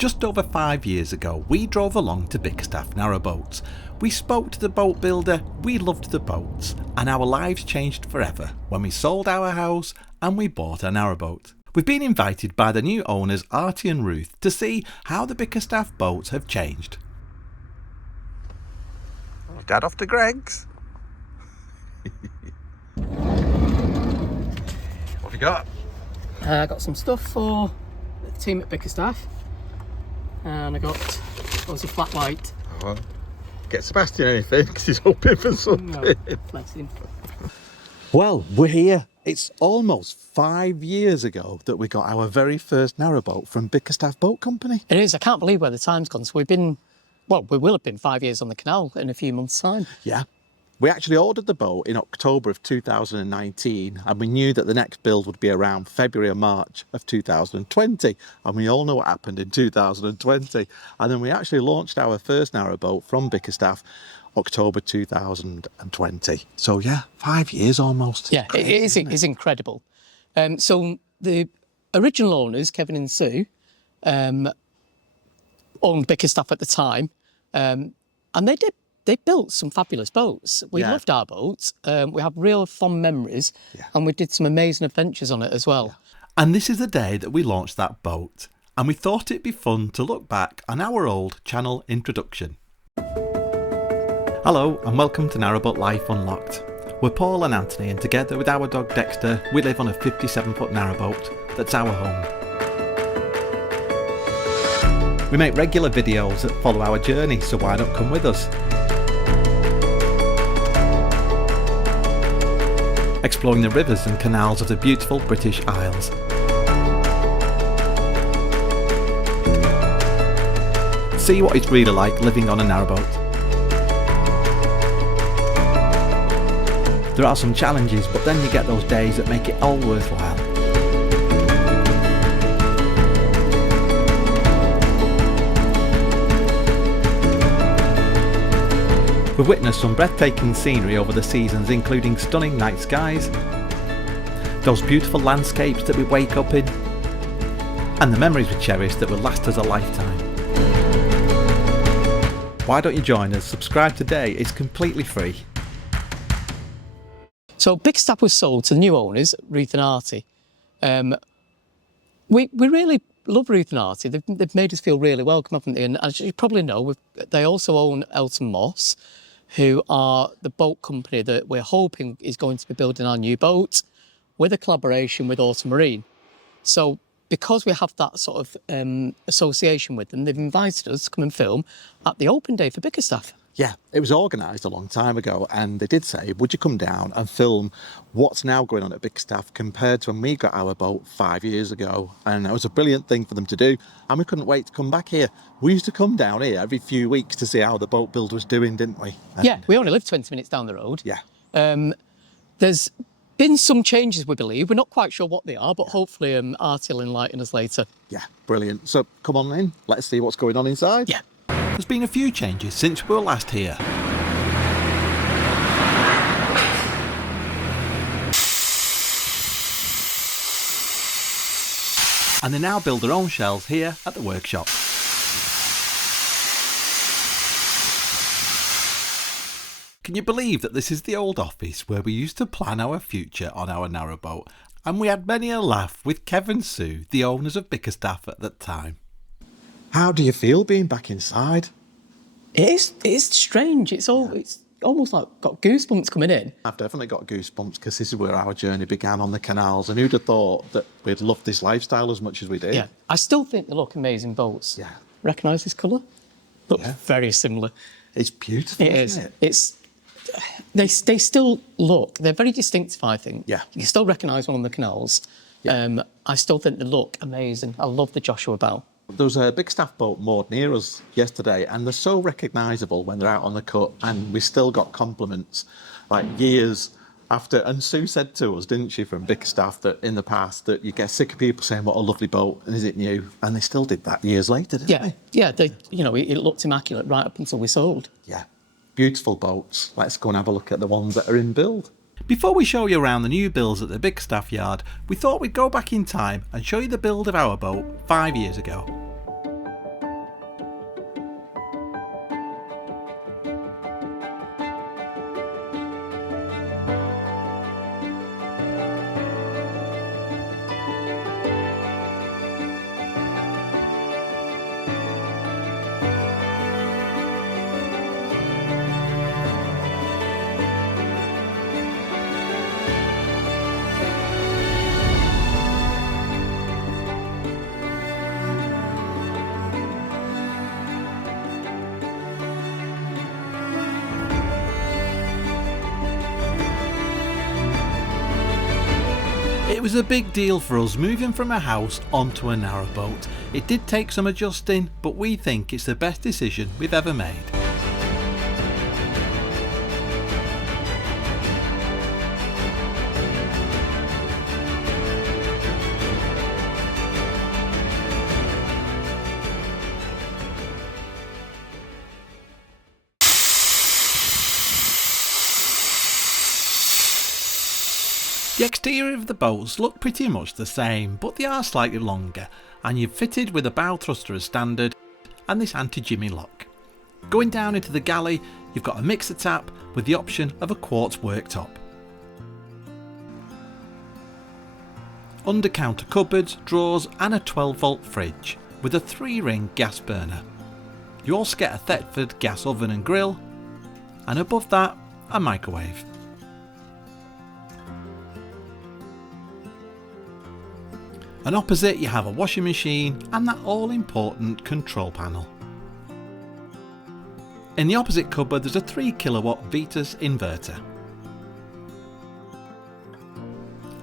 Just over 5 years ago, we drove along to Bickerstaffe Narrowboats. We spoke to the boat builder, we loved the boats, and our lives changed forever when we sold our house and we bought a narrowboat. We've been invited by the new owners Artie and Ruth to see how the Bickerstaffe boats have changed. Dad off to Greg's. What have you got? I got some stuff for the team at Bickerstaffe, and I got a flat white. Oh, get Sebastian anything because he's hoping for something. No, bless him. Well, we're here. It's almost 5 years ago that we got our very first narrowboat from Bickerstaffe Boat Company. It is. I can't believe where the time's gone. So we will have been 5 years on the canal in a few months' time. Yeah. We actually ordered the boat in October of 2019, and we knew that the next build would be around February or March of 2020. And we all know what happened in 2020. And then we actually launched our first narrowboat from Bickerstaffe October 2020. So yeah, 5 years almost. Yeah, it's incredible. So the original owners, Kevin and Sue, owned Bickerstaffe at the time, and they built some fabulous boats. We loved our boats. We have real fond memories, and we did some amazing adventures on it as well. And this is the day that we launched that boat, and we thought it'd be fun to look back on our old channel introduction. Hello and welcome to Narrowboat Life Unlocked. We're Paul and Anthony, and together with our dog Dexter, we live on a 57-foot narrowboat that's our home. We make regular videos that follow our journey, so why not come with us? Exploring the rivers and canals of the beautiful British Isles. See what it's really like living on a narrowboat. There are some challenges, but then you get those days that make it all worthwhile. We've witnessed some breathtaking scenery over the seasons, including stunning night skies, those beautiful landscapes that we wake up in, and the memories we cherish that will last us a lifetime. Why don't you join us? Subscribe today, it's completely free. So Bickerstaffe was sold to the new owners, Ruth and Artie. We really love Ruth and Artie. They've made us feel really welcome, haven't they? And as you probably know, they also own Elton Moss, who are the boat company that we're hoping is going to be building our new boat with a collaboration with Marine. So because we have that sort of association with them, they've invited us to come and film at the open day for Bickerstaffe. Yeah, it was organised a long time ago, and they did say, would you come down and film what's now going on at Bickerstaffe compared to when we got our boat 5 years ago? And it was a brilliant thing for them to do, and we couldn't wait to come back here. We used to come down here every few weeks to see how the boat build was doing, didn't we? Yeah, we only live 20 minutes down the road. Yeah. There's been some changes, we believe. We're not quite sure what they are, but hopefully Artie will enlighten us later. Yeah, brilliant. So come on in, let's see what's going on inside. Yeah. There's been a few changes since we were last here. And they now build their own shells here at the workshop. Can you believe that this is the old office where we used to plan our future on our narrowboat? And we had many a laugh with Kev and Sue, the owners of Bickerstaffe at that time. How do you feel being back inside? It is strange. It's almost like got goosebumps coming in. I've definitely got goosebumps because this is where our journey began on the canals, and who'd have thought that we'd love this lifestyle as much as we did? Yeah, I still think they look amazing boats. Yeah. Recognise this colour? Looks very similar. It's beautiful, isn't it? They still look, they're very distinctive, I think. Yeah. You still recognise one on the canals. Yeah. I still think they look amazing. I love the Joshua bow. There was a Bickerstaffe boat moored near us yesterday, and they're so recognisable when they're out on the cut, and we still got compliments like years after. And Sue said to us, didn't she, from Bickerstaffe, that in the past that you get sick of people saying what a lovely boat and is it new, and they still did that years later, didn't they? Yeah, it looked immaculate right up until we sold. Yeah, beautiful boats. Let's go and have a look at the ones that are in build. Before we show you around the new builds at the Bickerstaffe yard, we thought we'd go back in time and show you the build of our boat 5 years ago. It was a big deal for us moving from a house onto a narrowboat. It did take some adjusting, but we think it's the best decision we've ever made. The exterior of the boats look pretty much the same, but they are slightly longer, and you've fitted with a bow thruster as standard and this anti-jimmy lock. Going down into the galley, you've got a mixer tap with the option of a quartz worktop. Under counter cupboards, drawers and a 12-volt fridge with a 3-ring gas burner. You also get a Thetford gas oven and grill, and above that a microwave. And opposite you have a washing machine and that all important control panel. In the opposite cupboard there's a 3 kilowatt Vitas inverter.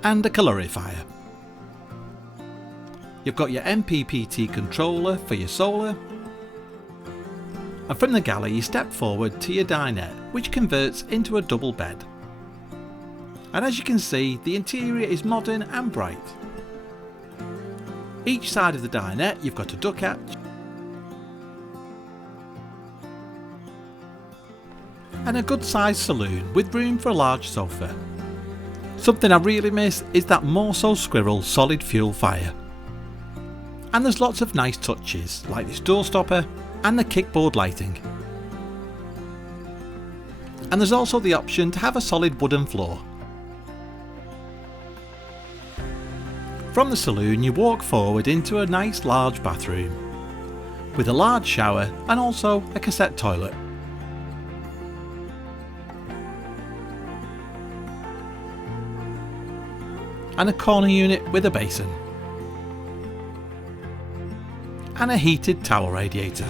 And a calorifier. You've got your MPPT controller for your solar. And from the galley you step forward to your dinette, which converts into a double bed. And as you can see, the interior is modern and bright. Each side of the dinette you've got a duck hatch and a good sized saloon with room for a large sofa. Something I really miss is that Morso Squirrel solid fuel fire. And there's lots of nice touches like this door stopper and the kickboard lighting. And there's also the option to have a solid wooden floor. From the saloon you walk forward into a nice large bathroom with a large shower and also a cassette toilet. And a corner unit with a basin. And a heated towel radiator.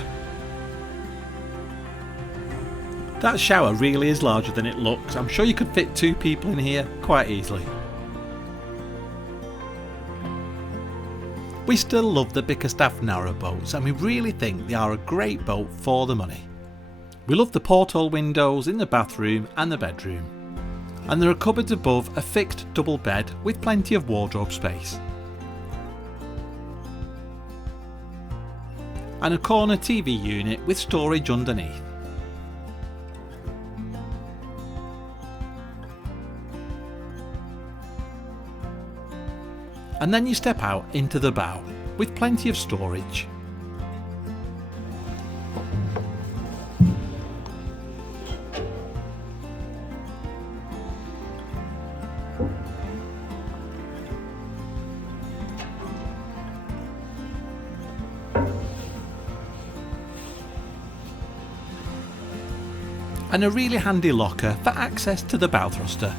That shower really is larger than it looks. I'm sure you could fit 2 people in here quite easily. We still love the Bickerstaffe Narrowboats and we really think they are a great boat for the money. We love the porthole windows in the bathroom and the bedroom. And there are cupboards above a fixed double bed with plenty of wardrobe space. And a corner TV unit with storage underneath. And then you step out into the bow with plenty of storage. And a really handy locker for access to the bow thruster.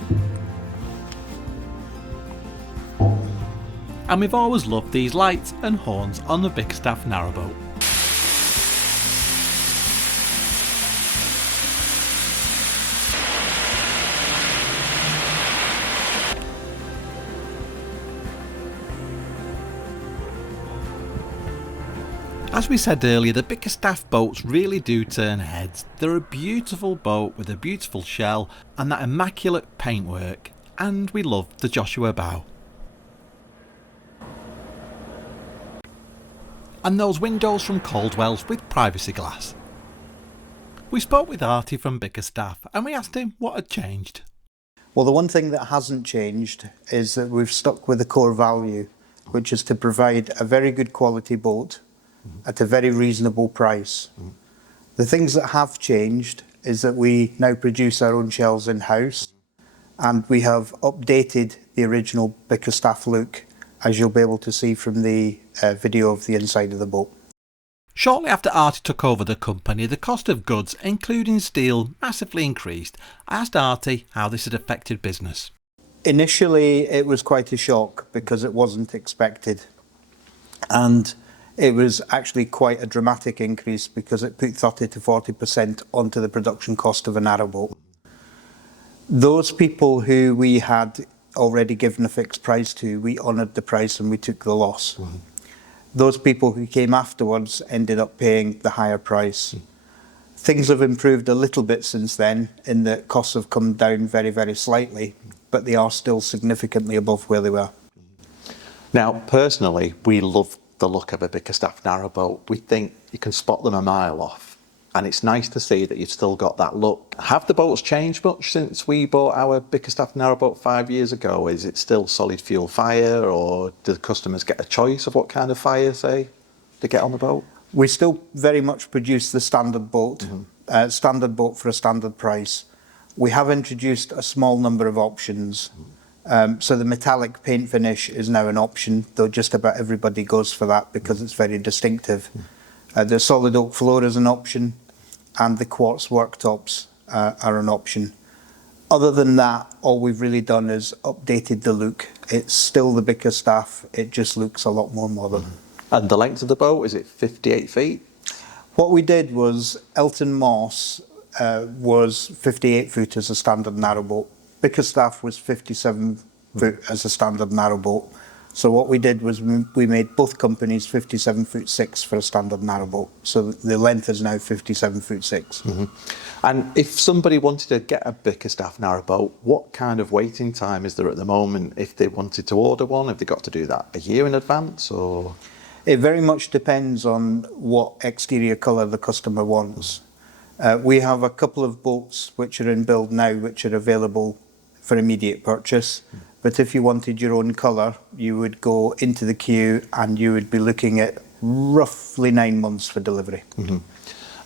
And we've always loved these lights and horns on the Bickerstaffe Narrowboat. As we said earlier, the Bickerstaffe boats really do turn heads. They're a beautiful boat with a beautiful shell and that immaculate paintwork, and we love the Joshua bow. And those windows from Caldwell's with privacy glass. We spoke with Artie from Bickerstaffe and we asked him what had changed. Well, the one thing that hasn't changed is that we've stuck with the core value, which is to provide a very good quality boat at a very reasonable price. The things that have changed is that we now produce our own shells in-house, and we have updated the original Bickerstaffe look, as you'll be able to see from the video of the inside of the boat. Shortly after Artie took over the company, the cost of goods, including steel, massively increased. I asked Artie how this had affected business. Initially, it was quite a shock because it wasn't expected. And it was actually quite a dramatic increase because it put 30 to 40% onto the production cost of a narrowboat. Those people who we had already given a fixed price to, we honoured the price and we took the loss. Those people who came afterwards ended up paying the higher price. Things have improved a little bit since then, in that costs have come down very, very slightly, but they are still significantly above where they were. Now, personally, we love the look of a Bickerstaffe Narrowboat. We think you can spot them a mile off. And it's nice to see that you've still got that look. Have the boats changed much since we bought our Bickerstaffe Narrowboat 5 years ago? Is it still solid fuel fire, or do the customers get a choice of what kind of fire, say, to get on the boat? We still very much produce the standard boat, standard boat for a standard price. We have introduced a small number of options. So the metallic paint finish is now an option, though just about everybody goes for that because it's very distinctive. The solid oak floor is an option, and the quartz worktops are an option. Other than that, all we've really done is updated the look. It's still the Bickerstaffe, it just looks a lot more modern. And the length of the boat, is it 58 feet? What we did was, Elton Moss was 58 foot as a standard narrowboat. Bickerstaffe was 57 foot as a standard narrowboat. So what we did was we made both companies 57 foot 6 for a standard narrowboat. So the length is now 57 foot 6. And if somebody wanted to get a Bickerstaffe Narrowboat, what kind of waiting time is there at the moment if they wanted to order one? Have they got to do that a year in advance, or...? It very much depends on what exterior colour the customer wants. We have a couple of boats which are in build now which are available for immediate purchase. But if you wanted your own colour, you would go into the queue and you would be looking at roughly 9 months for delivery.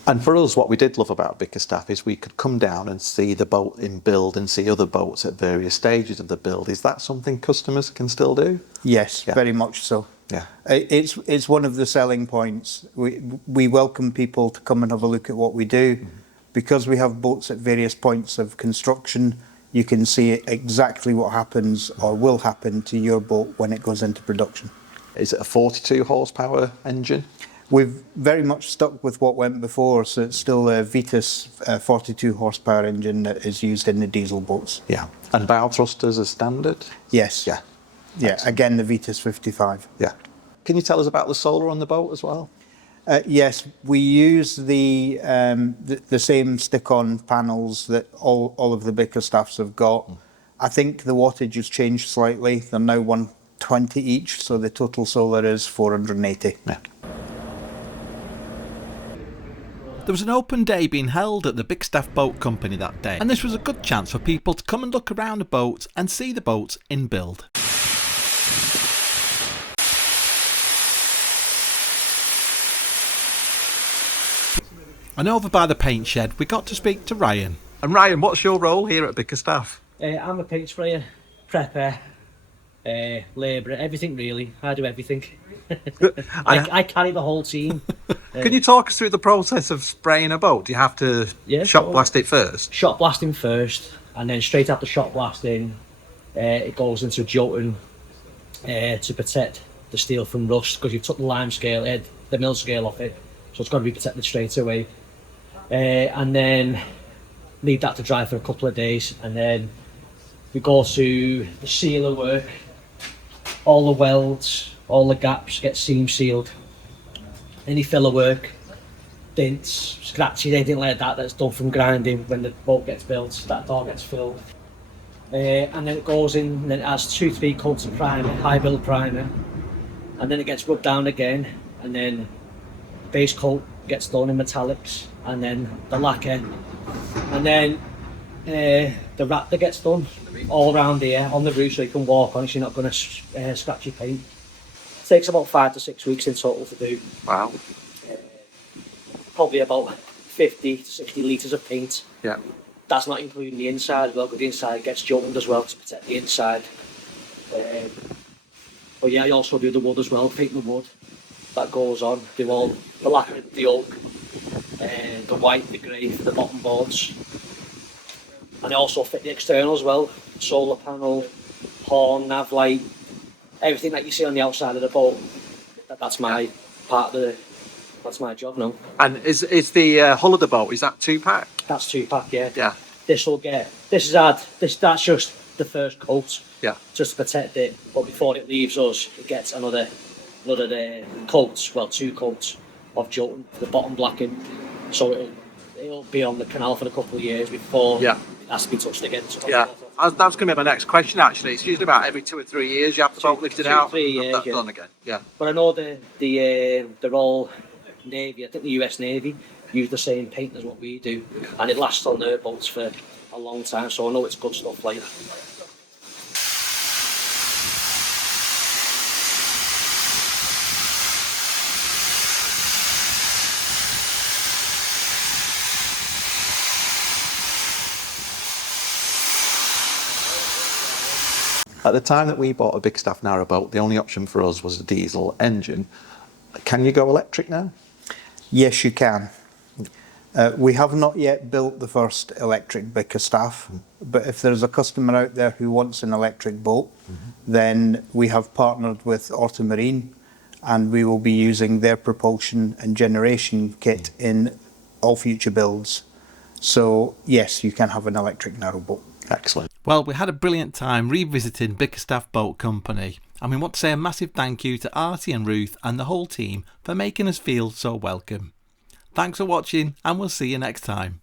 And for us, what we did love about Bickerstaffe is we could come down and see the boat in build and see other boats at various stages of the build. Is that something customers can still do? Yes, Yeah. very much so. Yeah. It's one of the selling points. We welcome people to come and have a look at what we do. Because we have boats at various points of construction, you can see exactly what happens or will happen to your boat when it goes into production. Is it a 42 horsepower engine? We've very much stuck with what went before, so it's still a Vitus 42 horsepower engine that is used in the diesel boats. Yeah. And bow thrusters are standard? Yes. Yeah. Yeah, Excellent. again, the Vitus 55. Yeah. Can you tell us about the solar on the boat as well? Yes, we use the same stick-on panels that all of the Bickerstaffes have got. I think the wattage has changed slightly. They're now 120 each, so the total solar is 480. Yeah. There was an open day being held at the Bickerstaffe Boat Company that day, and this was a good chance for people to come and look around the boat and see the boats in build. And over by the paint shed, we got to speak to Ryan. And Ryan, what's your role here at Bickerstaffe? I'm a paint sprayer, prepper, labourer, everything really. I do everything. I carry the whole team. Can you talk us through the process of spraying a boat? Do you have to shot blast it first? Shot blasting first, and then straight after shot blasting, it goes into jutting to protect the steel from rust, because you've took the lime scale, the mill scale off it, so it's got to be protected straight away. And then leave that to dry for a couple of days, and then we go to the sealer work. All the welds, all the gaps get seam sealed. Any filler work, dents, scratches, anything like that that's done from grinding when the boat gets built, that all gets filled. And then it goes in, and then it has 2-3 coats of primer, high build primer, and then it gets rubbed down again, and then base coat gets done in metallics, and then the lacquer, and then the wrap that gets done all around here on the roof so you can walk on it, so you're not going to scratch your paint. It takes about 5 to 6 weeks in total to do. Wow. Probably about 50 to 60 litres of paint. Yeah. That's not including the inside as well, because the inside gets jutted as well to protect the inside. But yeah, I also do the wood as well, paint the wood. That goes on, do all the lacquer, the oak, the white, the grey for the bottom boards. And I also fit the external as well, solar panel, horn, nav light, everything that you see on the outside of the boat. That's my part of that's my job now. And is the hull of the boat, is that 2-pack? That's 2-pack, yeah. Yeah. That's just the the first coat, Yeah. just to protect it. But before it leaves us, it gets another coat, well, 2 coats of jolting, the bottom blacking. So it'll be on the canal for a couple of years before Yeah. it has to be touched again. So Yeah, that's going to be my next question. Actually, it's usually about every 2 or 3 years you have the boat lifted 2 out. 3 years, That's yeah. done again. Yeah. But I know the Royal Navy, I think the US Navy, use the same paint as what we do, and it lasts on their boats for a long time. So I know it's good stuff like that. At the time that we bought a Bickerstaffe Narrowboat, the only option for us was a diesel engine. Can you go electric now? Yes, you can. We have not yet built the first electric Bickerstaffe, but if there's a customer out there who wants an electric boat, then we have partnered with Automarine, and we will be using their propulsion and generation kit in all future builds. So yes, you can have an electric narrowboat. Excellent. Well, we had a brilliant time revisiting Bickerstaffe Boat Company, and we want to say a massive thank you to Artie and Ruth and the whole team for making us feel so welcome. Thanks for watching, and we'll see you next time.